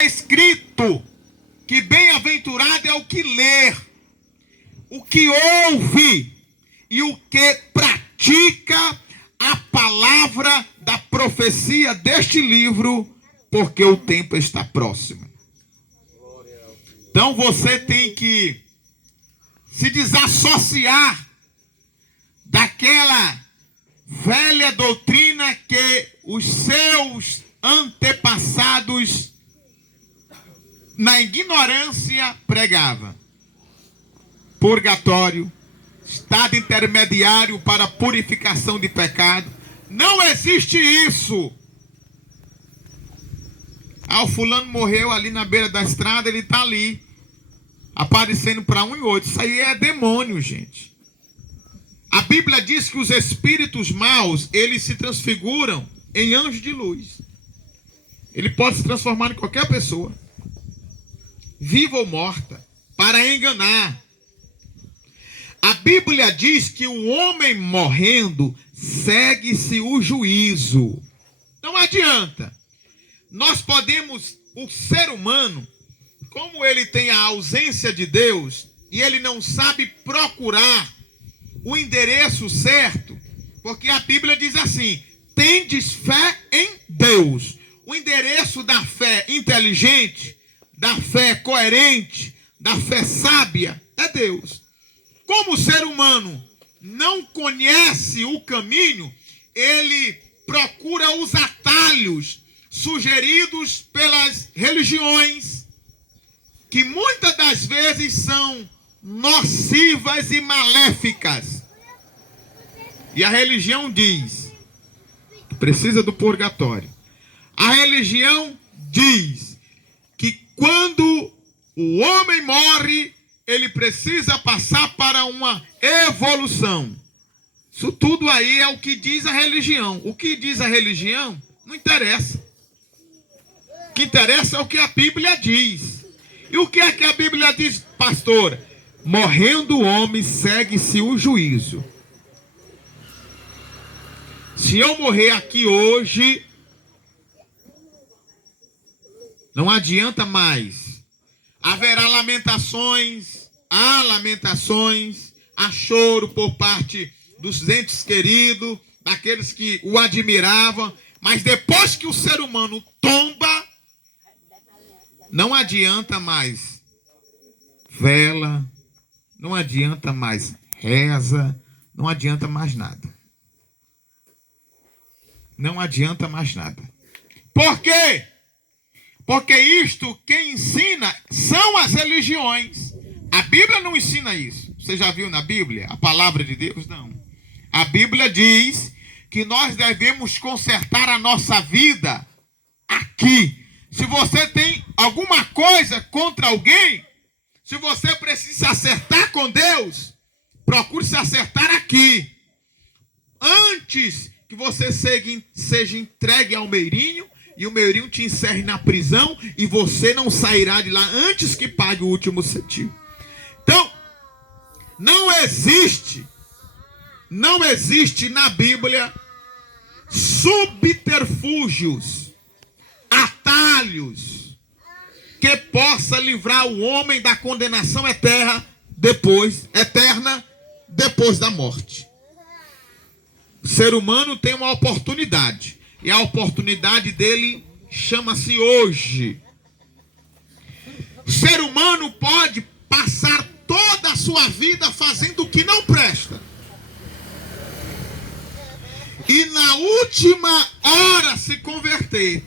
escrito que bem-aventurado é o que lê, o que ouve e o que pratica a palavra da profecia deste livro, porque o tempo está próximo. Então você tem que se desassociar daquela velha doutrina que os seus antepassados, na ignorância, pregavam. Purgatório, estado intermediário para purificação de pecado. Não existe isso. O fulano morreu ali na beira da estrada, ele está ali, aparecendo para um e outro. Isso aí é demônio, gente. A Bíblia diz que os espíritos maus, eles se transfiguram em anjos de luz. Ele pode se transformar em qualquer pessoa, viva ou morta, para enganar. A Bíblia diz que o homem morrendo segue-se o juízo. Não adianta. Nós podemos, o ser humano, como ele tem a ausência de Deus e ele não sabe procurar o endereço certo, porque a Bíblia diz assim: tendes fé em Deus. O endereço da fé inteligente, da fé coerente, da fé sábia é Deus. Como o ser humano não conhece o caminho, ele procura os atalhos sugeridos pelas religiões, que muitas das vezes são nocivas e maléficas. E a religião diz que precisa do purgatório. A religião diz que quando o homem morre, ele precisa passar para uma evolução. Isso tudo aí é o que diz a religião. O que diz a religião não interessa. O que interessa é o que a Bíblia diz. E o que é que a Bíblia diz, pastor? Morrendo o homem, segue-se o juízo. Se eu morrer aqui hoje, não adianta mais. Haverá lamentações, há lamentações, há choro por parte dos entes queridos, daqueles que o admiravam, mas depois que o ser humano tomba, não adianta mais vela, não adianta mais reza, não adianta mais nada. Não adianta mais nada. Por quê? Porque isto quem ensina são as religiões. A Bíblia não ensina isso. Você já viu na Bíblia a palavra de Deus? Não. A Bíblia diz que nós devemos consertar a nossa vida aqui. Se você tem alguma coisa contra alguém, se você precisa se acertar com Deus, procure se acertar aqui. Antes que você seja entregue ao meirinho, e o meirinho te encerre na prisão, e você não sairá de lá antes que pague o último centavo. Então, não existe na Bíblia subterfúgios, atalhos, que possa livrar o homem da condenação eterna depois da morte. O ser humano tem uma oportunidade, e a oportunidade dele chama-se hoje. O ser humano pode passar toda a sua vida fazendo o que não presta, e na última hora se converter.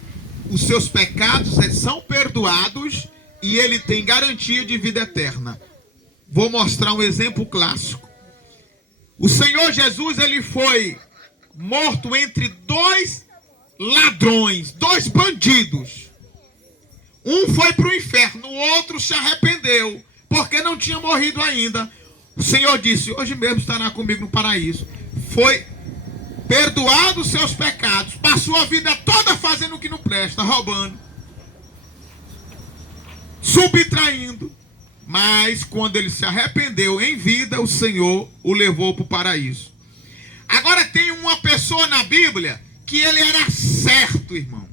Os seus pecados são perdoados e ele tem garantia de vida eterna. Vou mostrar um exemplo clássico. O Senhor Jesus, ele foi morto entre dois ladrões, dois bandidos. Um foi para o inferno, o outro se arrependeu, porque não tinha morrido ainda. O Senhor disse: hoje mesmo estará comigo no paraíso. Foi perdoado os seus pecados, passou a vida toda fazendo o que não presta, roubando, subtraindo, mas quando ele se arrependeu em vida, o Senhor o levou para o paraíso. Agora tem uma pessoa na Bíblia que ele era certo, irmão,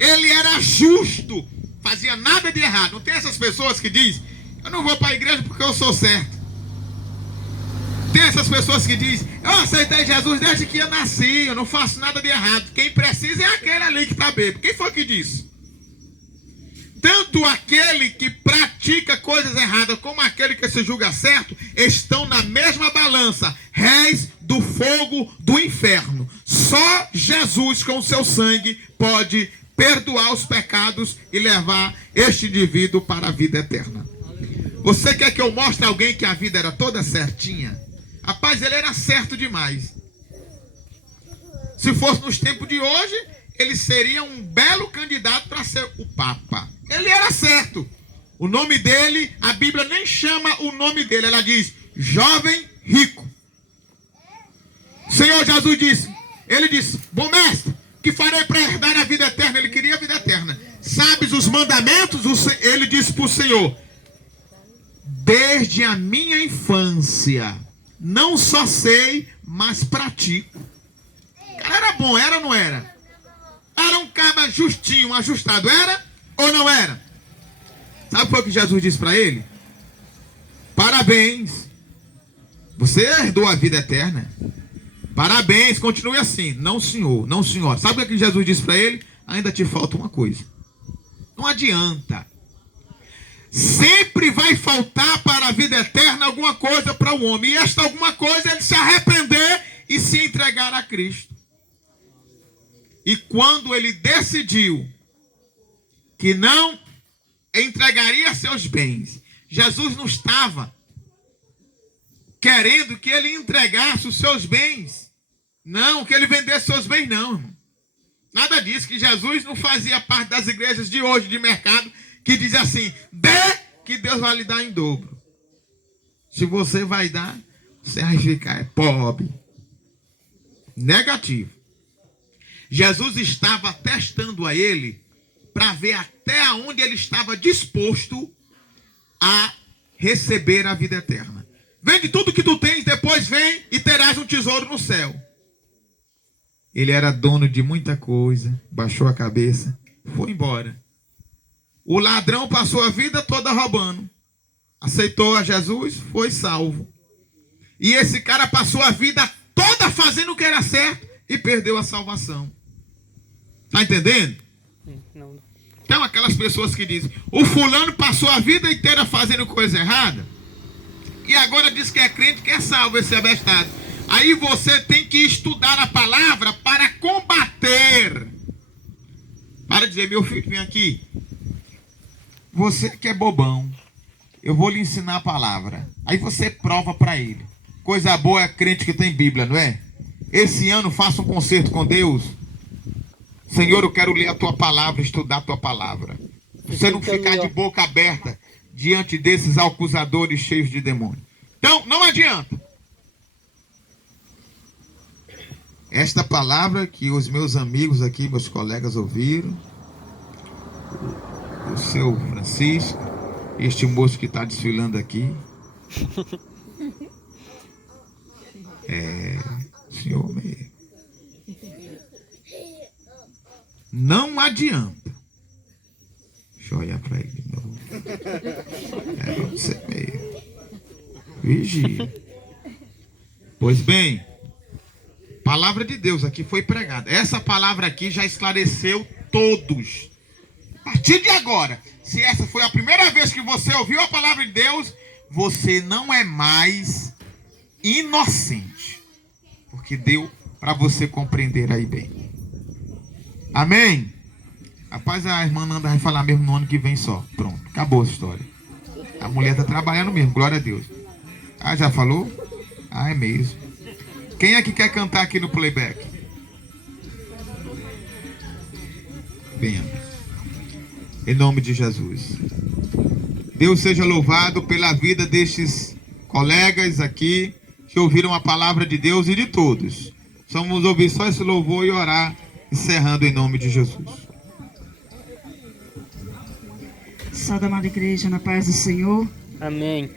ele era justo, fazia nada de errado. Não tem essas pessoas que dizem, eu não vou para a igreja porque eu sou certo. Tem essas pessoas que dizem, eu aceitei Jesus desde que eu nasci, eu não faço nada de errado. Quem precisa é aquele ali que está bêbado. Quem foi que disse? Tanto aquele que pratica coisas erradas como aquele que se julga certo estão na mesma balança, réis do fogo do inferno. Só Jesus com o seu sangue pode perdoar os pecados e levar este indivíduo para a vida eterna. Você quer que eu mostre a alguém que a vida era toda certinha? Rapaz, ele era certo demais. Se fosse nos tempos de hoje, ele seria um belo candidato para ser o Papa. Ele era certo. O nome dele, a Bíblia nem chama o nome dele. Ela diz, jovem rico. O Senhor Jesus disse, ele disse, bom mestre, que farei para herdar a vida eterna? Ele queria a vida eterna. Sabes os mandamentos? Ele disse para o Senhor, desde a minha infância, não só sei, mas pratico. O cara era bom, era ou não era? Era um cara justinho, ajustado, era ou não era? Sabe o que foi que Jesus disse para ele? Parabéns, você herdou a vida eterna. Parabéns, continue assim. Não senhor, não senhora. Sabe o que Jesus disse para ele? Ainda te falta uma coisa. Não adianta. Sempre vai faltar para a vida eterna alguma coisa para o homem. E esta alguma coisa é ele se arrepender e se entregar a Cristo. E quando ele decidiu que não entregaria seus bens, Jesus não estava querendo que ele entregasse os seus bens. Não, que ele vendesse seus bens, não, irmão. Nada disso, que Jesus não fazia parte das igrejas de hoje, de mercado, que diz assim, dê que Deus vai lhe dar em dobro. Se você vai dar, você vai ficar pobre. Negativo. Jesus estava testando a ele para ver até onde ele estava disposto a receber a vida eterna. Vende tudo que tu tens, depois vem e terás um tesouro no céu. Ele era dono de muita coisa, baixou a cabeça, foi embora. O ladrão passou a vida toda roubando. Aceitou a Jesus, foi salvo. E esse cara passou a vida toda fazendo o que era certo e perdeu a salvação. Está entendendo? Não. Então aquelas pessoas que dizem, o fulano passou a vida inteira fazendo coisa errada e agora diz que é crente, que é salvo, esse abestado. Aí você tem que estudar a palavra para combater. Para dizer, meu filho, vem aqui. Você que é bobão, eu vou lhe ensinar a palavra. Aí você prova para ele. Coisa boa é crente que tem Bíblia, não é? Esse ano faça um concerto com Deus. Senhor, eu quero ler a tua palavra, estudar a tua palavra. Você não ficar de boca aberta diante desses acusadores cheios de demônio. Então, não adianta. Esta palavra que os meus amigos aqui, meus colegas ouviram, o seu Francisco, este moço que está desfilando aqui, senhor mesmo. Não adianta. Deixa eu olhar para ele de novo. Você meio. Vigia. Pois bem, palavra de Deus aqui foi pregada. Essa palavra aqui já esclareceu todos. A partir de agora, se essa foi a primeira vez que você ouviu a palavra de Deus, você não é mais inocente. Porque deu para você compreender aí bem. Amém? Rapaz, a irmã Nanda vai falar mesmo no ano que vem só. Pronto, acabou a história. A mulher está trabalhando mesmo, glória a Deus. Ah, já falou? Ah, é mesmo. Quem é que quer cantar aqui no playback? Venha. Em nome de Jesus. Deus seja louvado pela vida destes colegas aqui que ouviram a palavra de Deus e de todos. Vamos ouvir só esse louvor e orar, encerrando em nome de Jesus. Salve, amada igreja, na paz do Senhor. Amém.